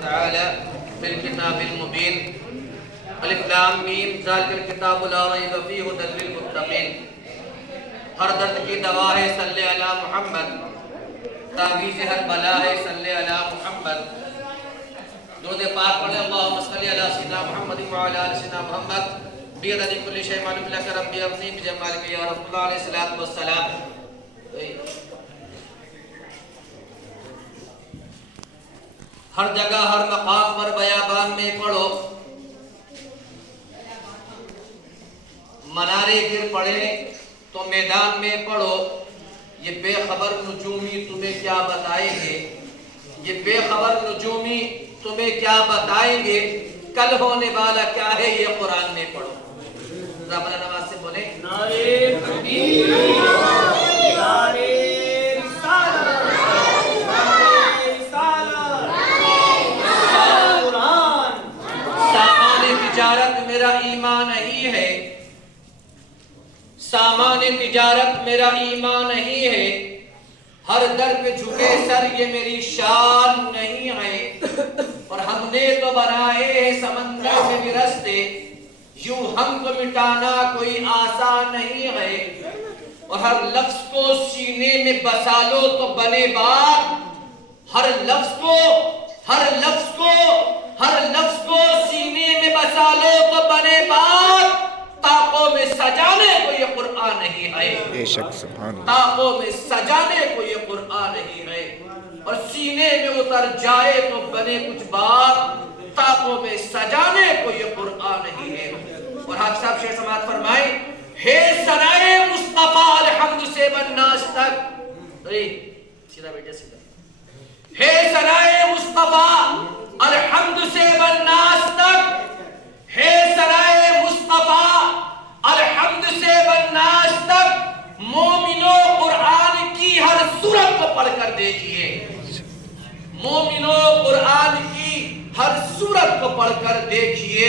تعالى في الكتاب المبين الف لام میم ذالک الکتاب لا ریب فیہ ھدی للمتقین. ہر درد کی دوا ہے صلی علی محمد، تعویذ ہر بلا ہے صلی علی محمد. درود پاک پڑھیں اللہم صلی علی سیدنا محمد وعلی آل سیدنا محمد بیدنی کل شیء معلوم لک ربی ابنی بجمالک یا رسول اللہ علیہ الصلوۃ والسلام. ہر جگہ ہر مقام پر بیابان میں پڑھو، منارے گر پڑے تو میدان میں پڑھو. یہ بے خبر نجومی تمہیں کیا بتائیں گے، یہ بے خبر نجومی تمہیں کیا بتائیں گے، کل ہونے والا کیا ہے یہ قرآن میں پڑھو. رابعہ نواز سے بولیں نعرے تکبیر، نعرے رسالت، نعرے رسالت، قرآن. سامان تجارت میرا ایمان نہیں ہے، سامان تجارت میرا ایمان نہیں ہے. ہر در پہ جھکے سر یہ میری شان نہیں ہے. اور ہم نے تو بنائے ہیں سمندر میں بھی رستے، یوں ہم کو مٹانا کوئی آسان نہیں ہے. اور ہر لفظ کو سینے میں بسا لو تو بنے بات، ہر لفظ کو سینے میں بسا لو تو بنے بات. طاقوں میں سجانے کو یہ قرآن نہیں ہے، بے شک سبحان اللہ. طاقوں میں سجانے کو یہ قرآن نہیں ہے. اور سینے میں اتر جائے تو بنے کچھ بات، طاقوں میں سجانے کو یہ قرآن نہیں ہے. اور حافظ صاحب شعر سماعت فرمائیں، ہے ثنائے مصطفیٰ الحمد سے بناس تک. سیدھا بیٹھے سیدھا. ہے ثنائے مصطفیٰ الحمد سے بناس تک، ہے ثنائے مصطفیٰ الحمد سے بناس تک. مومنو قرآن کی ہر سورت کو پڑھ کر دیکھئے، مومنو قرآن کی ہر سورت کو پڑھ کر دیکھئے.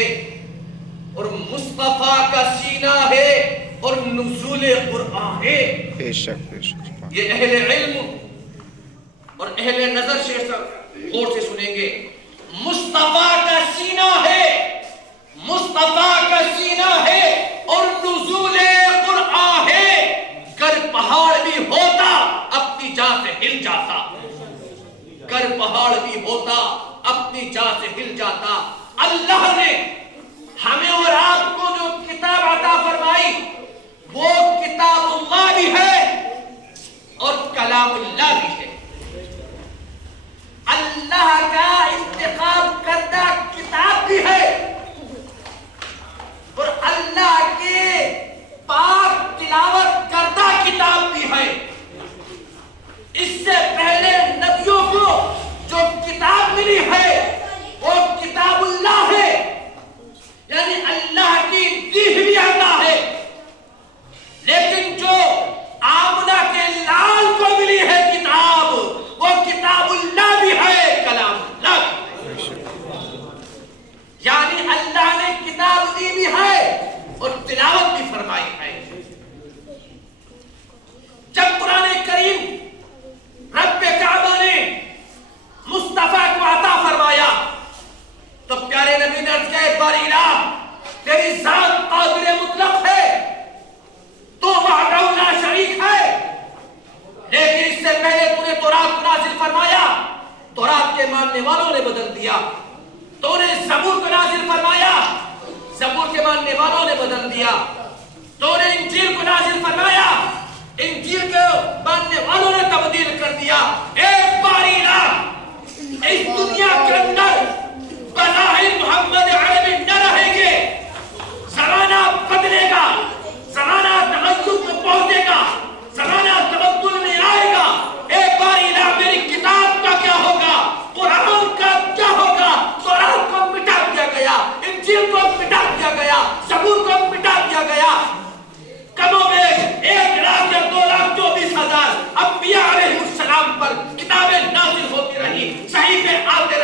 اور مصطفیٰ کا سینہ ہے اور نزول قرآن ہے. بے شک بے شک سبحان یہ اہل علم اور اہل نظر شیخ غور سے سنیں گے. مصطفیٰ کا سینہ ہے، مصطفیٰ کا سینہ ہے اور نزول قرآن ہے. گر پہاڑ بھی ہوتا اپنی جان سے ہل جاتا، گر پہاڑ بھی ہوتا اپنی جان سے ہل جاتا. اللہ نے ہمیں اور آپ کو جو کتاب عطا فرمائی وہ کتاب اللہ بھی ہے اور کلام اللہ بھی ہے. اللہ کا انتخاب کردہ کتاب بھی ہے اور اللہ کے پاک تلاوت کردہ کتاب بھی ہے. اس سے پہلے نبیوں کو جو کتاب ملی ہے وہ کتاب اللہ ہے، یعنی اللہ کی دی ہوئی عطا ہے. لیکن جو آمنہ کے لال کو ملی ہے کتاب وہ کتاب اللہ بھی ہے، کلام اللہ بھی ہے. یعنی اللہ نے کتاب دی بھی ہے اور تلاوت بھی فرمائی ہے. جب قرآن کریم رب کعبہ نے مصطفیٰ کو عطا فرمایا تو پیارے نبی نے عرض کیا، باری الہ تیری ذات قادر مطلق ہے، تو وحدہ لا شریک ہے. لیکن اس سے پہلے تو نے تورات کو نازل فرمایا، تورات کے ماننے والوں نے بدل دیا. تو نے زبور کو نازل فرمایا، زبور کے ماننے والوں نے بدل دیا. تو نے انجیل کو نازل فرمایا، انجیل کے ماننے والوں نے تبدیل کر دیا. ایک باری الہ اس دنیا کے اندر بظاہر محمد عربی نہ رہیں گے، زمانہ بدلے گا، زمانہ تغیر میں پہنچے گا، زمانہ تبدل میں آئے گا. ایک باری الہ میری کتاب کا کیا ہوگا، قرآن کا کیا ہوگا. قرآن کو مٹا دیا گیا، انجیل کو مٹا دیا گیا، زبور کو مٹا دیا گیا. کم و بیش 1,00,000 یا 2,24,000 انبیاء علیہ السلام پر کتابیں نازل ہوتی رہی، صحیفے آتے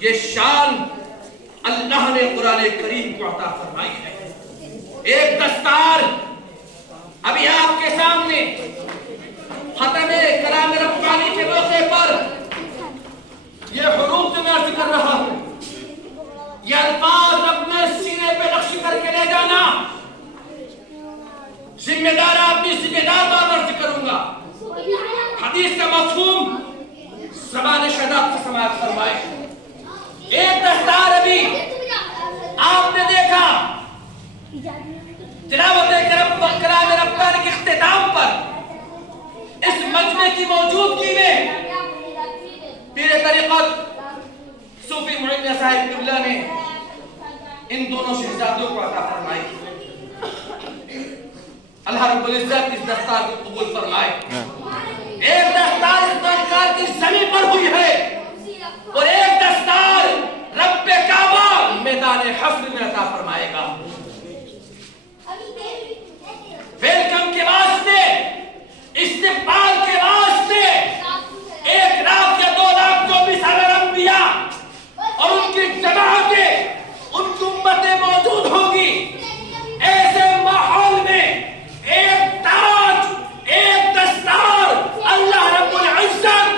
یہ شان اللہ نے قرآن کریم کو عطا فرمائی ہے. ایک دستار ابھی آپ کے سامنے ختم کلام ربانی کے موقع پر یہ حروف جو میں عرض کر رہا ہوں، یہ الفاظ اپنے سینے پہ نقش کر کے لے جانا. ذمہ دار اپنی ذمہ دار بات عرض کروں گا. حدیث کا مفہوم زبان شہادت سے سماعت فرمائے. ایک دستار ابھی آپ نے دیکھا تلاوت کلام ربانی کے اختتام پر اس مجمع کی موجودگی میں پیر طریقت صوفی معین صاحب قبلہ نے ان دونوں شہزادوں کو عطا فرمائی. اللہ رب العزت اس دستار کو قبول فرمائے. ایک دستار اس دستار کی زمین پر ہوئی ہے اور ایک دستار رب کعبہ میدان حشر میں عطا فرمائے گا. ویلکم کے واسطے، استقبال کے واسطے 1,02,24,000 انبیاء اور ان کی جماعتیں، ان کی امتیں موجود ہوں گی. ایسے ماحول میں ایک تاج، ایک دستار اللہ رب العزت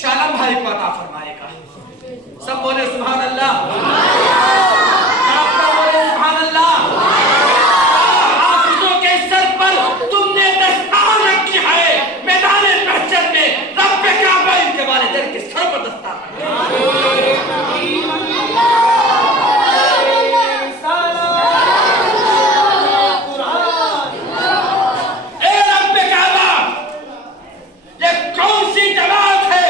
شان بھائی کو عطا فرمائے گا. سب بولے سبحان اللہ. سب بولے سبحان اللہ. حافظوں کے سر پر تم نے دستار رکھی ہے میدان محشر میں. رب کعبہ ان کے والدین کے سر پر دستار رکھی ہے. اے رب کعبہ، یہ کون سی جماعت ہے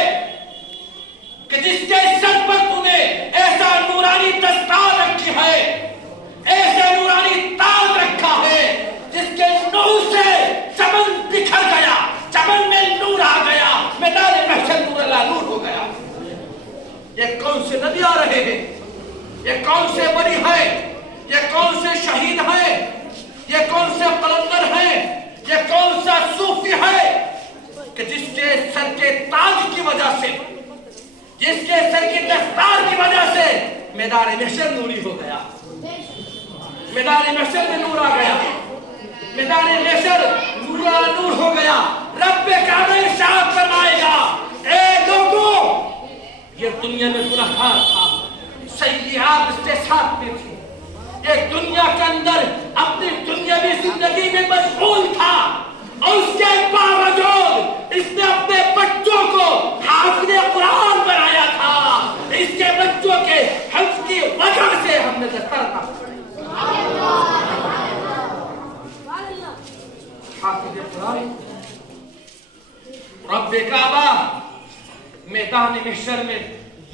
کہ جس کے سر پر تم نے ایسا نورانی دستار رکھی ہے، ایسا نورانی تاج رکھا ہے جس کے نور سے چمن بکھر گیا، چمن میں نور آ گیا، میدان محشر نور اللہ نور ہو گیا. یہ کون سے نبی آ رہے ہیں؟ یہ کون سے ولی ہیں؟ یہ کون سے شہید ہیں؟ یہ کون سے قلندر ہیں؟ یہ کون سا صوفی ہے کہ جس کے سر کے تاج کی وجہ سے، جس کے سر کی دستار کی وجہ سے میدان محشر نوری ہو گیا، میدان محشر میں نور آ گیا، میدان محشر نور ہو گیا. رب کعبہ ارشاد فرمائے گا، اے لوگوں، یہ دنیا میں گناہگار تھا، سیئات اس کے ساتھ میں تھی، ایک دنیا کے اندر اپنی دنیاوی زندگی میں مشغول تھا، اور اس کے باوجود اس نے اپنے بچوں کو حافظ قرآن بنایا تھا. اس کے بچوں کے حفظ کی وجہ سے ہم نے دستار کا حافظ قرآن. رب کعبہ میدان محشر میں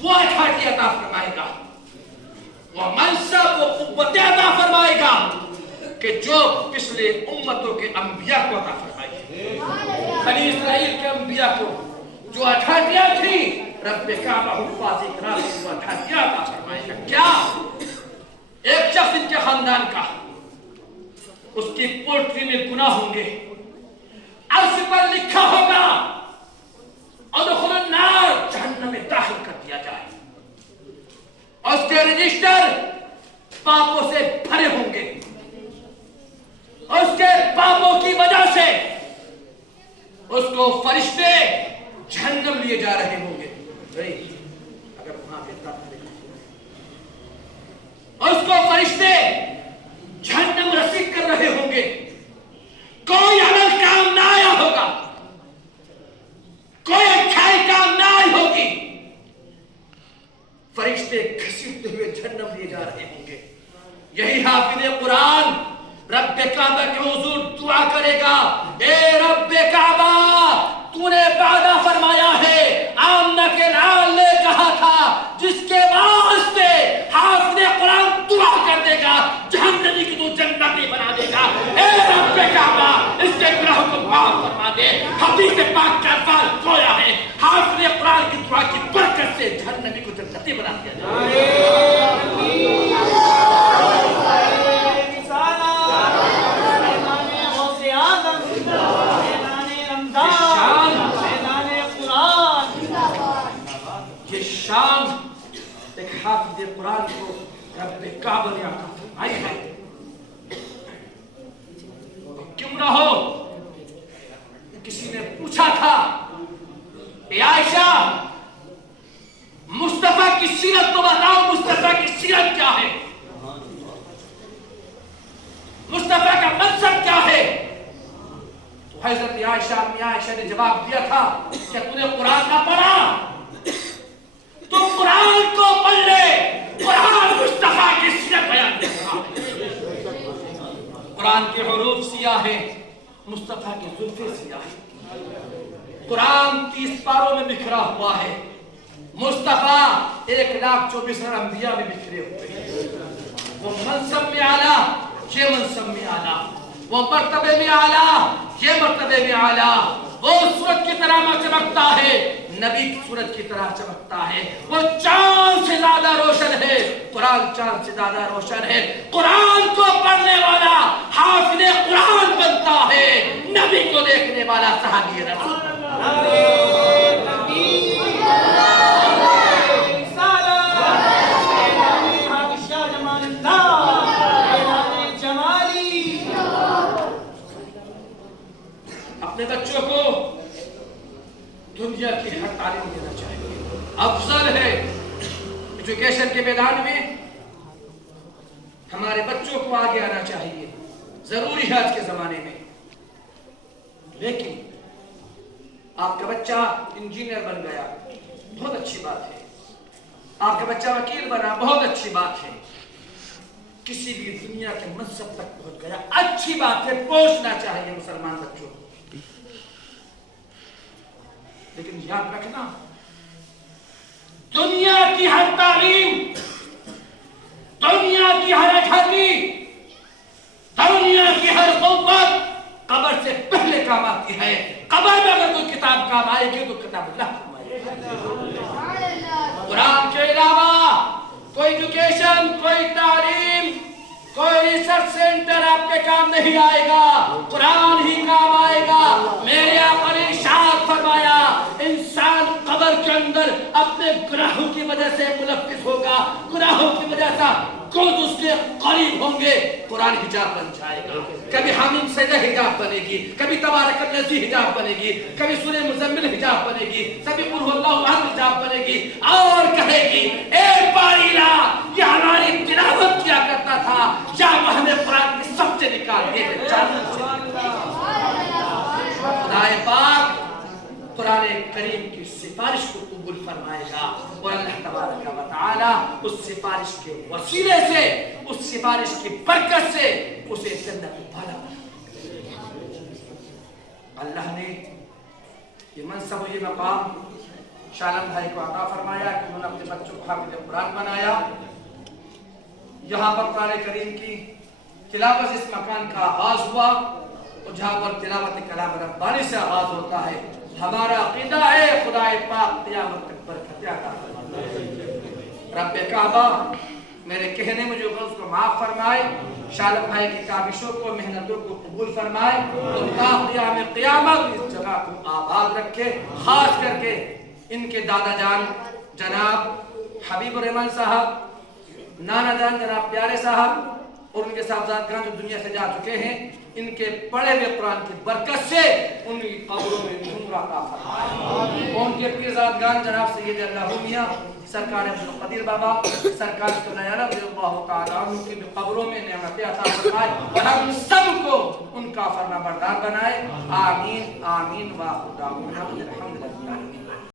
وہ اٹھاٹی عطا فرمائے گا، وہ منصب و قوت عطا فرمائے گا کہ جو پچھلے امتوں کے انبیاء کو عطا فرمائی. بنی اسرائیل کے انبیاء کو جو اٹھاٹیاں تھی، رب کعبہ حفاظ کرام کو اٹھاٹیاں عطا فرمائے گا. کیا ایک شخص ان کے خاندان کا، اس کی پوٹری میں گناہ ہوں گے، عرش پر لکھا ہوگا ادخل النار، جہنم میں داخل کر دیا جائے، اور اس کے رجسٹر پاپوں سے بھرے ہوں گے، اور اس کے پاپوں کی وجہ سے اس کو فرشتے جہنم لیے جا رہے ہوں گے. اگر وہاں پہ اور اس کو فرشتے جہنم رسید کر رہے ہوں گے، کوئی عمل کام نہ آیا ہوگا، کوئی اچھائی کام نہ آئی ہوگی، فرشتے گھسیٹتے ہوئے جہنم لیے جا رہے ہوں گے. یہی حافظ قرآن رب کعبہ کے حضور دعا کرے گا، اے رب کعبہ، تو نے وعدہ فرمایا ہے، آمنہ کے لال نے کہا تھا، جس کے واسطے حافظ قرآن دعا کر دے گا، جہنمی کی تو جنتی بنا دے گا. اے رب کعبہ، اس کے گناہوں کو معاف فرما دے. حدیث پاک کا الفاظ گویا ہے، حافظ قرآن کی دعا کی برکت سے جہنمی کو جنتی بنا دیا جائے. حضرت عائشہ نے جواب دیا تھا کہ تو نے قرآن نہ پڑھا، تو قرآن کو پڑھ لے، قرآن مصطفیٰ کی سیرت بیان کرتا ہے۔ قرآن کے حروف سیاہ ہیں، مصطفیٰ کی زلفیں سیاہ ہیں۔ قرآن 30 پاروں میں بکھرا ہوا ہے، مصطفیٰ 1,24,000 انبیاء میں بکھرے ہوئے ہیں۔ وہ منصب میں اعلیٰ، یہ منصب میں اعلیٰ، وہ مرتبے میں اعلیٰ، یہ مرتبے میں اعلیٰ۔ وہ سورج کی طرح چمکتا ہے، نبی سورج کی طرح چمکتا ہے۔ وہ چاند سے زیادہ روشن ہے، قرآن چاند سے زیادہ روشن ہے۔ قرآن کو پڑھنے والا حافظ قرآن بنتا ہے، نبی کو دیکھنے والا صحابی رسول۔ اپنے بچوں کو دنیا کی ہر تعلیم دینا چاہیے، افضل ہے۔ ایجوکیشن کے میدان میں ہمارے بچوں کو آگے آنا چاہیے، ضروری ہے آج کے زمانے میں۔ لیکن آپ کا بچہ انجینئر بن گیا، بہت اچھی بات ہے۔ آپ کا بچہ وکیل بنا، بہت اچھی بات ہے۔ کسی بھی دنیا کے منصب تک پہنچ گیا، اچھی بات ہے، پہنچنا چاہیے مسلمان بچوں کو۔ لیکن یاد رکھنا، دنیا کی ہر تعلیم، دنیا کی ہر اچھائی، دنیا کی ہر قوت قبر سے پہلے کام آتی ہے۔ قبر میں اگر کوئی کتاب کام آئے گی تو کتاب اللہ کام آئے گی۔ قرآن کے علاوہ کوئی ایجوکیشن، کوئی تعلیم، کوئی ریسرچ سینٹر آپ کے کام نہیں آئے گا، قرآن ہی کام آئے گا۔ میرے آقا نے ارشاد فرمایا، انسان قبر کے اندر اپنے گناہوں کی وجہ سے ملوث ہوگا، گناہوں کی وجہ سے خود اس کے قریب ہوں گے، قرآن حجاب بن جائے گا۔ کبھی حمیم سجدہ حجاب بنے گی، کبھی تبارک الذی حجاب بنے گی، کبھی سورہ مزمل حجاب بنے گی، کبھی قل هو اللہ احد حجاب بنے گی، اور کہے گی اے باریلا، یہ ہماری تلاوت کیا کرتا تھا، یا وہ ہمیں قرآن کی سب سے نکال دے جانت سے۔ خدا پاک قرآن کریم کی سفارش کو قبول فرمائے گا، اور اللہ تبارک و تعالی اس سفارش کے وسیلے سے، اس سفارش کی برکت سے اسے جنت والا بنا۔ اللہ نے یہ منصب و یہ مقام شاہ عالم بھائی کو عطا فرمایا کہ انہوں نے اپنے بچوں کو حافظ قرآن بنایا۔ یہاں پر قرآن کریم کی تلاوت اس مکان کا آغاز ہوا، اور جہاں پر تلاوت کلام ربانی سے آغاز ہوتا ہے، ہمارا عقیدہ ہے خدا پاک قیامت تک برکت عطا فرمائے۔ رب کعبہ میرے کہنے میں جو غلط کو معاف فرمائے، شاہ عالم بھائی کی کاوشوں کو، محنتوں کو قبول فرمائے، اور تا قیام قیامت اس جگہ کو آباد رکھے۔ خاص کر کے ان کے دادا جان جناب حبیب الرحمن صاحب، نانا جان جناب پیارے صاحب، اور ان کے صاحبزادگان جو دنیا سے جا چکے ہیں، ان کے پڑھے ہوئے قرآن کی برکت سے ان کی قبروں میں نور عطا فرمائے۔ اور ان کے پیرزادگان جناب سید اللہ میاں، سرکار عبدالقدیر بابا، سرکار سنیانہ رضی اللہ تعالیٰ عنہ کی قبروں میں نعمتیں عطا فرمائے، اور ہم سب کو ان کا فرما بردار بنائے۔ آمین آمین، واخر دعوانا الحمد